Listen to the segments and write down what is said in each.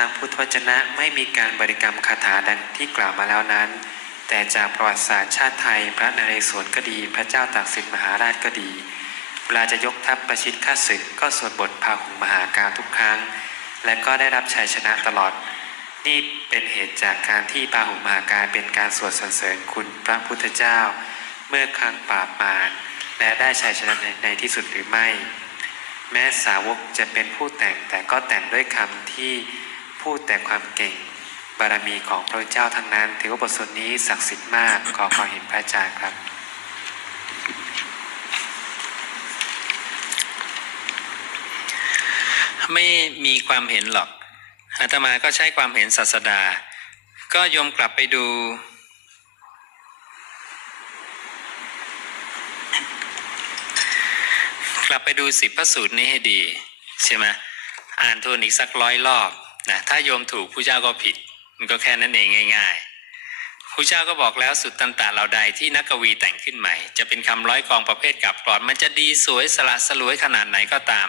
างพุทธวจนะไม่มีการบริกรรมคาถาดังที่กล่าวมาแล้วนั้น แต่จากประวัติศาสตร์ชาติไทย พระนเรศวรก็ดี พระเจ้าตากสินมหาราชก็ดีเวลาจะยกทัพประชิดข้าศึกก็สวดบทพาหุงมหาการทุกครั้ง และก็ได้รับชัยชนะตลอด นี่เป็นเหตุจากการที่ปาหุงมหาการเป็นการสวดสรรเสริญคุณพระพุทธเจ้า เมื่อครั้งปราบมารและได้ชัยชนะในในที่สุดหรือไม่ แม้สาวกจะเป็นผู้แต่งแต่ก็แต่งด้วยคำที่ พูดแต่ความเก่ง บารมีของพระเจ้าทั้งนั้น ถือว่าบทสวดนี้ศักดิ์สิทธิ์มากขอความเห็นพระอาจารย์ครับไม่มีความเห็นหรอกอาตมาก็ใช้ความเห็นศาสดา ก็ยมกลับไปดู กลับไปดูสิบพระสูตรนี้ให้ดี ใช่ไหมอ่านทวนอีกสักร้อยรอบ นะถ้าโยมถูกผู้เจ้าก็ผิด มันก็แค่นั้นเองง่าย ๆผู้เจ้าก็บอกแล้วสุดตันตาเราใดที่นักกวีแต่งขึ้นใหม่ จะเป็นคำร้อยกองประเภทกับกรอน มันจะดีสวยสละสลวยขนาดไหนก็ตาม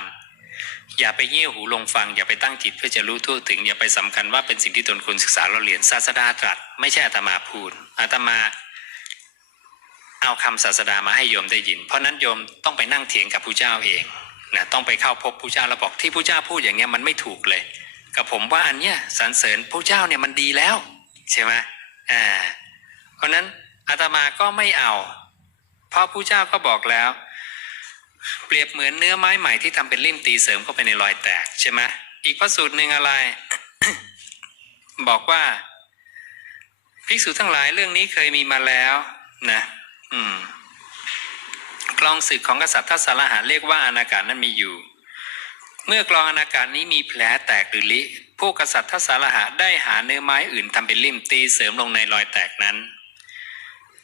อย่าไปเงี่ยวหูลงฟัง อย่าไปตั้งจิตเพื่อจะรู้ทั่วถึง อย่าไปสำคัญว่าเป็นสิ่งที่ตนควรศึกษาเราเรียนศาสดาตรัส ไม่ใช่อาตมาพูดอาตมาเอาคำศาสดามาให้โยมได้ยิน เพราะนั้นโยมต้องไปนั่งเถียงกับผู้เจ้าเองนะต้องไปเข้าพบผู้เจ้าแล้วบอกที่ผู้เจ้าพูดอย่างเงี้ยมันไม่ถูกเลย กับผมว่าอันเนี้ยสรรเสริญผู้เจ้าเนี่ยมันดีแล้ว ใช่ไหมอ่าเพราะนั้นอาตมาก็ไม่เอา เพราะผู้เจ้าก็บอกแล้ว เปรียบเหมือนเนื้อไม้ใหม่ที่ทำเป็นลิ่มตีเสริมเข้าไปในรอยแตกใช่ไหมอีกพระสูตรหนึ่งอะไร บอกว่าภิกษุทั้งหลายเรื่องนี้เคยมีมาแล้วนะอืมกลองศึกของกษัตริย์ทัศสารหะเรียกว่าอนาการนั้นมีอยู่ เมื่อกลองอนาการนี้มีแผลแตกหรือลิผู้กษัตริย์ทัศารหะได้หาเนื้อไม้อื่นทำเป็นลิ่มตีเสริมลงในรอยแตกนั้น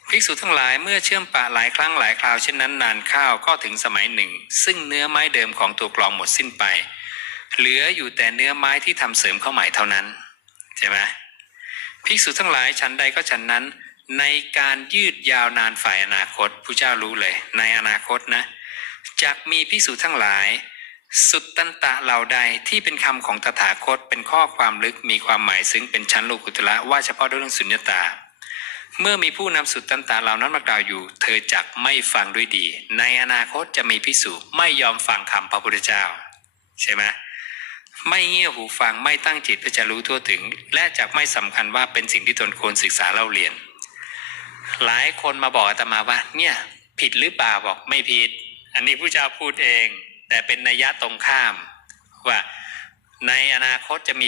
ภิกษุทั้งหลายเมื่อเชื่อมปะหลายครั้งหลายคราวเช่นนั้นนานข้าวก็ถึงสมัยหนึ่ง ซึ่งเนื้อไม้เดิมของตัวกลองหมดสิ้นไป เหลืออยู่แต่เนื้อไม้ที่ทำเสริมเข้าใหม่เท่านั้นใช่ไหมภิกษุทั้งหลายฉันใดก็ฉันนั้น ในการยืดยาวนานฝ่ายอนาคตผู้เจ้ารู้เลย ในอนาคตนะจักมีภิกษุทั้งหลาย สุดตันตะเหล่าใดที่เป็นคำของตถาคตเป็นข้อความลึกมีความหมายซึ่งเป็นชั้นโลกุตละว่าเฉพาะด้วยเรื่องสุญญตา เมื่อมีผู้นำสุดตันตาเหล่านั้นมากล่าวอยู่ เธอจักไม่ฟังด้วยดี ในอนาคตจะมีพิสูจไม่ยอมฟังคำพระพุทธเจ้า ใช่ไหมไม่เงี่ยหูฟังไม่ตั้งจิตเพื่อจะรู้ทั่วถึง และจักไม่สำคัญว่าเป็นสิ่งที่ตนควรศึกษาเล่าเรียน หลายคนมาบอกอาตมาว่า เนี่ย ผิดหรือเปล่าบอกไม่ผิด อันนี้ผู้เจ้าพูดเอง แต่เป็นนัยยะตรงข้ามว่าในอนาคตจะมี